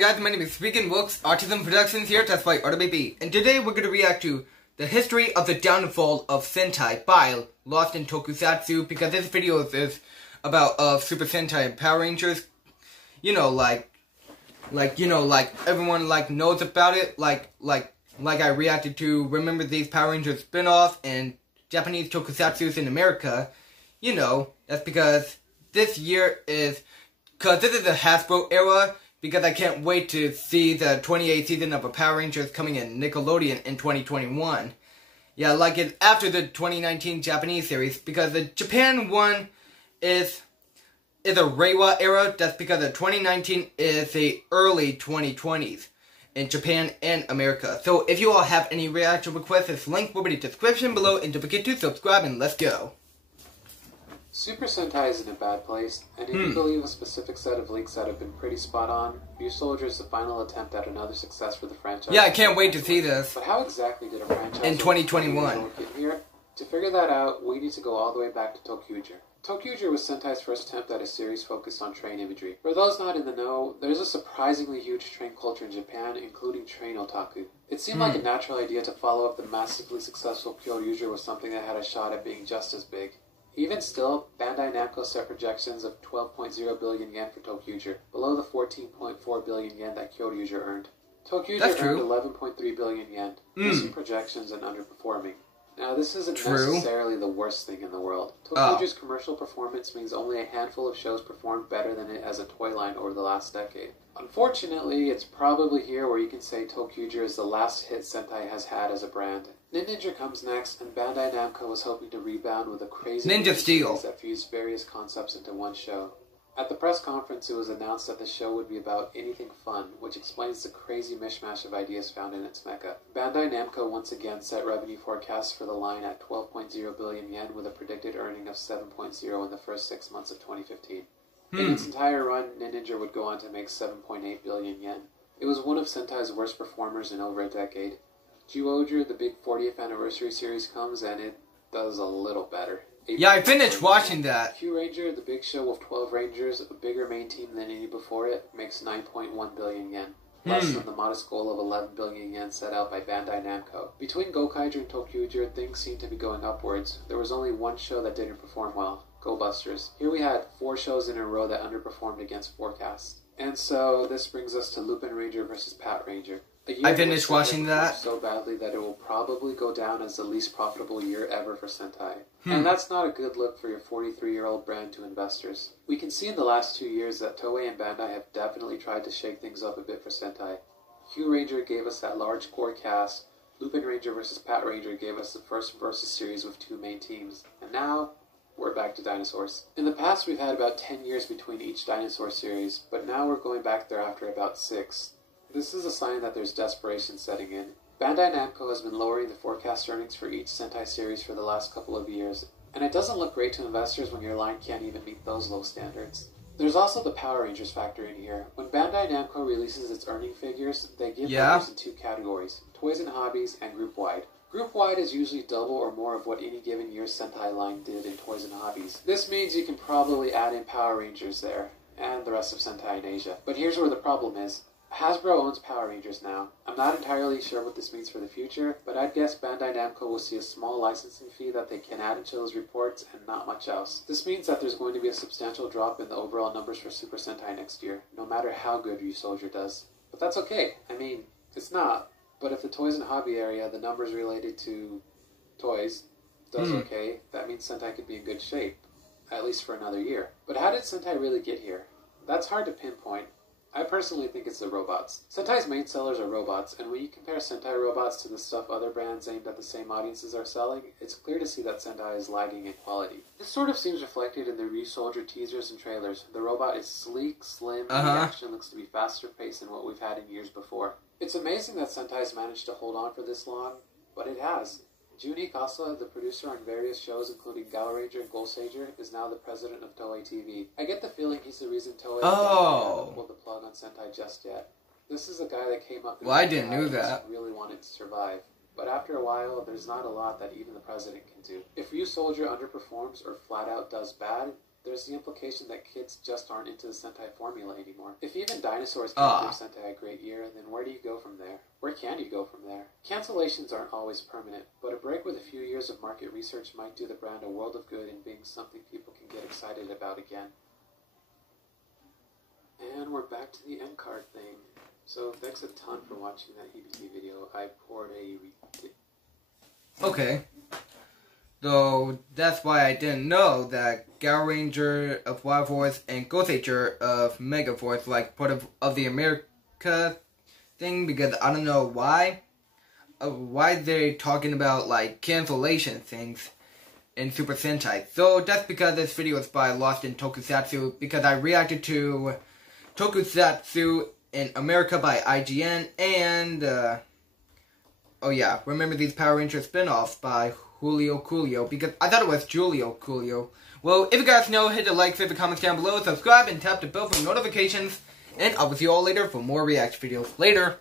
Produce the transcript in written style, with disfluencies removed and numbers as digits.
guys? My name is Regan Wilks, Autism Productions here, that's by RWB. And today we're going to react to the history of the downfall of Sentai by Lost in Tokusatsu, because this video is about Super Sentai and Power Rangers. You know, like everyone knows about it. Like I reacted to Remember These Power Rangers spin-off and Japanese Tokusatsu in America. You know, that's because this year is, because this is the Hasbro era, because I can't wait to see the 28th season of Power Rangers coming in Nickelodeon in 2021. Yeah, like it's after the 2019 Japanese series, because the Japan one is a Reiwa era. That's because the 2019 is the early 2020s in Japan and America. So if you all have any reaction requests, this link will be in the description below, and don't forget to subscribe, and let's go. Super Sentai is in a bad place, and if you believe a specific set of leaks that have been pretty spot on, Zyuohger is the final attempt at another success for the franchise. Yeah, I can't wait to see this. But how exactly did a franchise in 2021 get here? To figure that out, we need to go all the way back to ToQger. ToQger was Sentai's first attempt at a series focused on train imagery. For those not in the know, there's a surprisingly huge train culture in Japan, including train otaku. It seemed like a natural idea to follow up the massively successful Kyoryuger with something that had a shot at being just as big. Even still, Bandai Namco set projections of 12.0 billion yen for ToQger, below the 14.4 billion yen that Kyoryuger earned. ToQger earned 11.3 billion yen, missing projections and underperforming. Now, this isn't necessarily the worst thing in the world. ToQger's commercial performance means only a handful of shows performed better than it as a toy line over the last decade. Unfortunately, it's probably here where you can say ToQger is the last hit Sentai has had as a brand. Ninninger comes next, and Bandai Namco was hoping to rebound with a crazy Ninja Steel that fused various concepts into one show. At the press conference, it was announced that the show would be about anything fun, which explains the crazy mishmash of ideas found in its mecha. Bandai Namco once again set revenue forecasts for the line at 12.0 billion yen, with a predicted earning of 7.0 in the first 6 months of 2015. In its entire run, Ninninger would go on to make 7.8 billion yen. It was one of Sentai's worst performers in over a decade. Zyuohger, the big 40th anniversary series, comes and it does a little better. Yeah, I finished watching that. Kyoryuger, the big show with 12 Rangers, a bigger main team than any before it, makes 9.1 billion yen. Less than the modest goal of 11 billion yen set out by Bandai Namco. Between Gokaiger and ToQger, things seem to be going upwards. There was only one show that didn't perform well, Go Busters. Here we had 4 shows in a row that underperformed against forecasts. And so this brings us to Lupin Ranger vs. Pat Ranger. I finished watching that so badly that it will probably go down as the least profitable year ever for Sentai. And that's not a good look for your 43-year-old brand to investors. We can see in the last 2 years that Toei and Bandai have definitely tried to shake things up a bit for Sentai. Kyoryuger gave us that large core cast, Lupin Ranger vs. Pat Ranger gave us the first versus series with 2 main teams, and now we're back to dinosaurs. In the past we've had about 10 years between each dinosaur series, but now we're going back there after about 6. This is a sign that there's desperation setting in. Bandai Namco has been lowering the forecast earnings for each Sentai series for the last couple of years, and it doesn't look great to investors when your line can't even meet those low standards. There's also the Power Rangers factor in here. When Bandai Namco releases its earning figures, they give numbers in 2 categories, toys and hobbies and group-wide. Group-wide is usually double or more of what any given year's Sentai line did in toys and hobbies. This means you can probably add in Power Rangers there, and the rest of Sentai in Asia. But here's where the problem is. Hasbro owns Power Rangers now. I'm not entirely sure what this means for the future, but I'd guess Bandai Namco will see a small licensing fee that they can add into those reports and not much else. This means that there's going to be a substantial drop in the overall numbers for Super Sentai next year, no matter how good Zyuohger does. But that's okay. I mean, it's not. But if the toys and hobby area, the numbers related to toys, does okay, that means Sentai could be in good shape, at least for another year. But how did Sentai really get here? That's hard to pinpoint. I personally think it's the robots. Sentai's main sellers are robots, and when you compare Sentai robots to the stuff other brands aimed at the same audiences are selling, it's clear to see that Sentai is lagging in quality. This sort of seems reflected in the Zyuohger teasers and trailers. The robot is sleek, slim, and the action looks to be faster paced than what we've had in years before. It's amazing that Sentai's managed to hold on for this long, but it has. Junichi Kasa, the producer on various shows including Gao Ranger and Goseiger, is now the president of Toei TV. I get the feeling he's the reason Toei hasn't pulled the plug on Sentai just yet. This is a guy that came up I didn't know that. Really wanted to survive. But after a while, there's not a lot that even the president can do. If Zyuohger underperforms or flat out does bad, there's the implication that kids just aren't into the Sentai formula anymore. If even dinosaurs can give Sentai a great year, then where do you go from there? Where can you go from there? Cancellations aren't always permanent, but a break with a few years of market research might do the brand a world of good in being something people can get excited about again. And we're back to the end card thing. So thanks a ton for watching that EBT video. I poured a... Okay. So that's why I didn't know that Gal Ranger of Wild Force and Ghost Ranger of Mega Force like part of the America thing, because I don't know why they're talking about like cancellation things in Super Sentai. So that's because this video is by Lost in Tokusatsu, because I reacted to Tokusatsu in America by IGN and oh yeah, Remember These Power Rangers spin-off by Julio Coolio, because I thought it was Julio Coolio. Well, if you guys know, hit the like, favorite, comments down below, subscribe, and tap the bell for notifications, and I will see you all later for more reaction videos. Later!